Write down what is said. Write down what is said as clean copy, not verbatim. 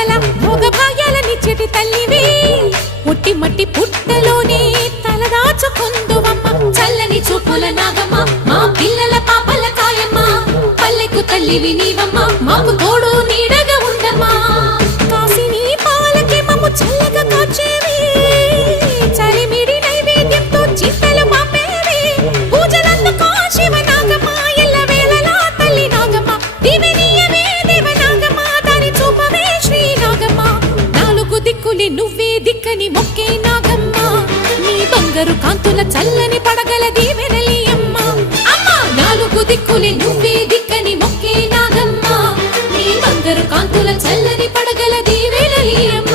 సకల భోగ భాగ్యాలని చెటి తల్లివి పుట్టి మట్టి పుట్టలోనే తలదాచుకుందువమ్మ చల్లని చూపుల నాగమ్మ మా పిల్లల పాపల కాయమ్మ పల్లెకు తల్లివి నీవమ్మ మాకు తోడు నీడగా ఉండమ్మా కాసిని పాలకి మమ్ము చల్లగా కాచేవి చలిమిడి నైవేద్యంతో చిట్టలు పంపేవి పూజలందుకో శివ నాగమ్మ ఎల్ల వేళలా తల్లి నాగమ్మ దివెనీయవే దేవ నాగమ్మ దాని చూపవే శ్రీ నాగమ్మ నాలుగు దిక్కులి నువ్వే దిక్కని మొక్కే నాగమ్మ నీ బంగారు కాంతుల చల్లని పడగల దీవెనలి అమ్మ అమ్మ నాలుగు దిక్కులి నువ్వే దిక్కని మొక్కే నాగమ్మ నీ బంగారు కాంతుల చల్లని పడగల దీవెనలి అమ్మ